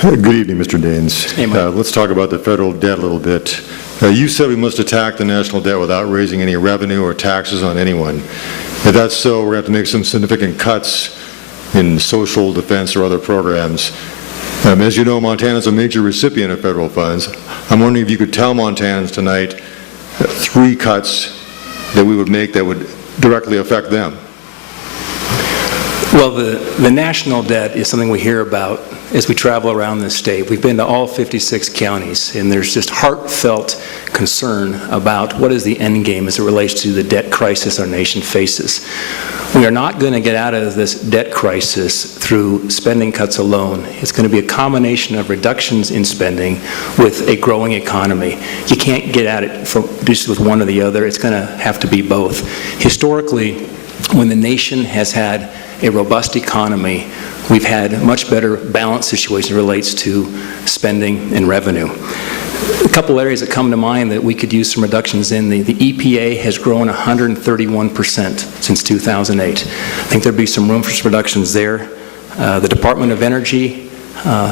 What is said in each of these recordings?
Good evening, Mr. Daines. Hey, Mike. Let's talk about the federal debt a little bit. You said we must attack the national debt without raising any revenue or taxes on anyone. If that's so, we're going to have to make some significant cuts in social defense or other programs. As you know, Montana is a major recipient of federal funds. I'm wondering if you could tell Montanans tonight 3 cuts that we would make that would directly affect them. Well, the national debt is something we hear about as we travel around this state. We've been to all 56 counties, and there's just heartfelt concern about what is the end game as it relates to the debt crisis our nation faces. We are not going to get out of this debt crisis through spending cuts alone. It's going to be a combination of reductions in spending with a growing economy. You can't get at it just with one or the other. It's going to have to be both. Historically, when the nation has had a robust economy, we've had a much better balanced situation as it relates to spending and revenue. A couple areas that come to mind that we could use some reductions in. The EPA has grown 131% since 2008. I think there'd be some room for some reductions there. The Department of Energy,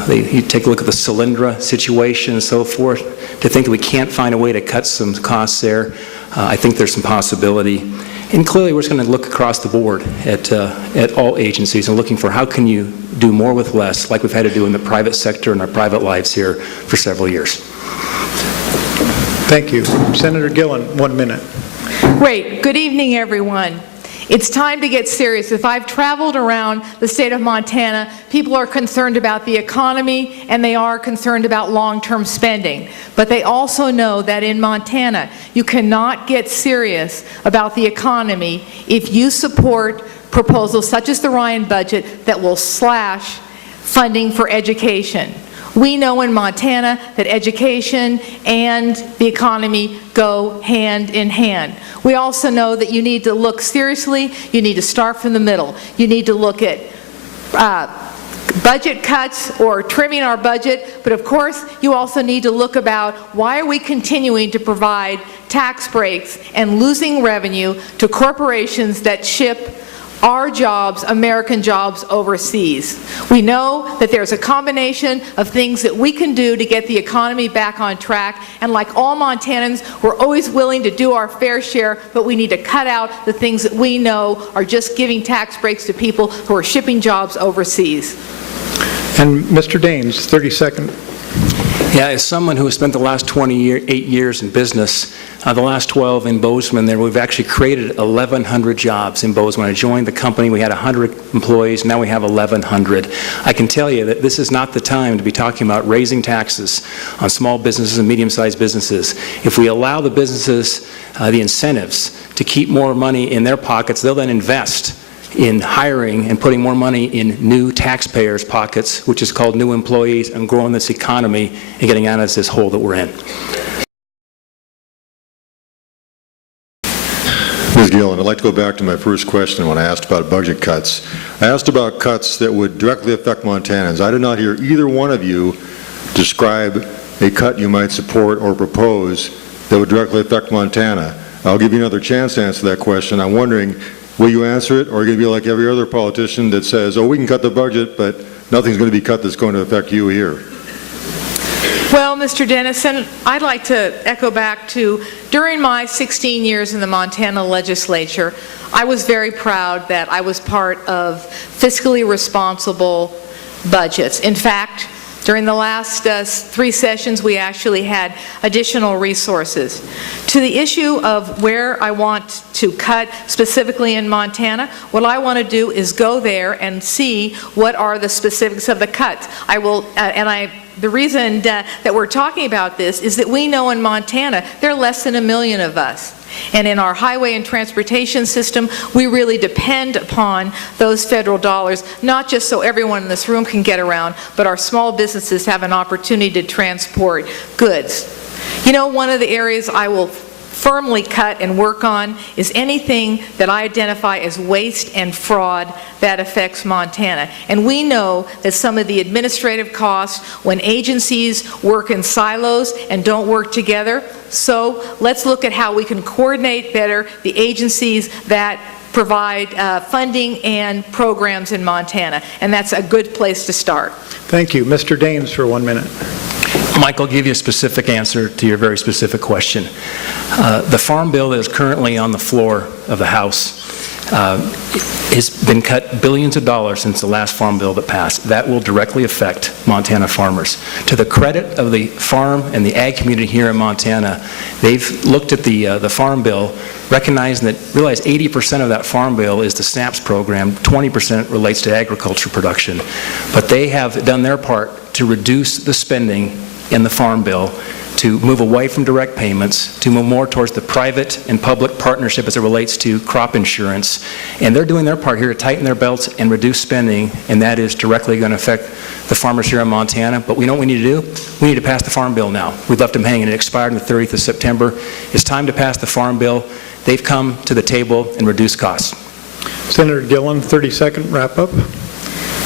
you take a look at the Solyndra situation and so forth. To think that we can't find a way to cut some costs there, I think there's some possibility. And clearly we're just going to look across the board at all agencies and looking for how can you do more with less, like we've had to do in the private sector and our private lives here for several years. Thank you. Senator Gillan, 1 minute. Great. Good evening, everyone. It's time to get serious. If I've traveled around the state of Montana, people are concerned about the economy and they are concerned about long-term spending. But they also know that in Montana, you cannot get serious about the economy if you support proposals such as the Ryan budget that will slash funding for education. We know in Montana that education and the economy go hand in hand. We also know that you need to look seriously, you need to start from the middle. You need to look at budget cuts or trimming our budget, but of course you also need to look about why are we continuing to provide tax breaks and losing revenue to corporations that ship our jobs, American jobs, overseas. We know that there's a combination of things that we can do to get the economy back on track, and like all Montanans, we're always willing to do our fair share, but we need to cut out the things that we know are just giving tax breaks to people who are shipping jobs overseas. And Mr. Daines, 30 seconds. Yeah, as someone who has spent the last 28 years in business, the last 12 in Bozeman there, we've actually created 1,100 jobs in Bozeman. When I joined the company, we had 100 employees. Now we have 1,100. I can tell you that this is not the time to be talking about raising taxes on small businesses and medium-sized businesses. If we allow the businesses the incentives to keep more money in their pockets, they'll then invest in hiring and putting more money in new taxpayers' pockets, which is called new employees, and growing this economy and getting out of this hole that we're in. Ms. Gillan, I'd like to go back to my first question when I asked about budget cuts. I asked about cuts that would directly affect Montanans. I did not hear either one of you describe a cut you might support or propose that would directly affect Montana. I'll give you another chance to answer that question. I'm wondering, will you answer it, or are you going to be like every other politician that says, oh, we can cut the budget, but nothing's going to be cut that's going to affect you here? Well, Mr. Dennison, I'd like to echo back to, during my 16 years in the Montana legislature, I was very proud that I was part of fiscally responsible budgets. In fact, during the last 3 sessions, we actually had additional resources. To the issue of where I want to cut specifically in Montana, what I want to do is go there and see what are the specifics of the cuts. The reason that we're talking about this is that we know in Montana there are less than 1 million of us. And in our highway and transportation system, we really depend upon those federal dollars, not just so everyone in this room can get around, but our small businesses have an opportunity to transport goods. You know, one of the areas I will firmly cut and work on is anything that I identify as waste and fraud that affects Montana. And we know that some of the administrative costs when agencies work in silos and don't work together. So let's look at how we can coordinate better the agencies that provide funding and programs in Montana, and that's a good place to start. Thank you. Mr. Daines for 1 minute. Mike, I'll give you a specific answer to your very specific question. The farm bill that is currently on the floor of the House has been cut billions of dollars since the last farm bill that passed. That will directly affect Montana farmers. To the credit of the farm and the ag community here in Montana, they've looked at the farm bill, recognizing that, realize 80% of that farm bill is the SNAPS program, 20% relates to agriculture production. But they have done their part to reduce the spending in the farm bill, to move away from direct payments, to move more towards the private and public partnership as it relates to crop insurance. And they're doing their part here to tighten their belts and reduce spending, and that is directly going to affect the farmers here in Montana. But we know what we need to do? We need to pass the farm bill now. We've left them hanging. It expired on the 30th of September. It's time to pass the farm bill. They've come to the table and reduced costs. Senator Gillan, 30-second wrap-up.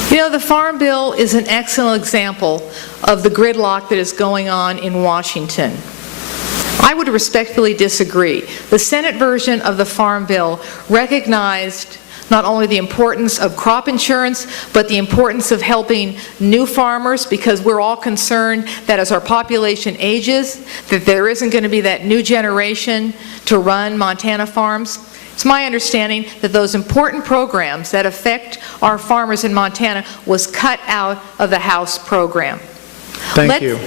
You know, the Farm Bill is an excellent example of the gridlock that is going on in Washington. I would respectfully disagree. The Senate version of the Farm Bill recognized not only the importance of crop insurance, but the importance of helping new farmers, because we're all concerned that as our population ages, that there isn't going to be that new generation to run Montana farms. It's my understanding that those important programs that affect our farmers in Montana was cut out of the House program. Thank you.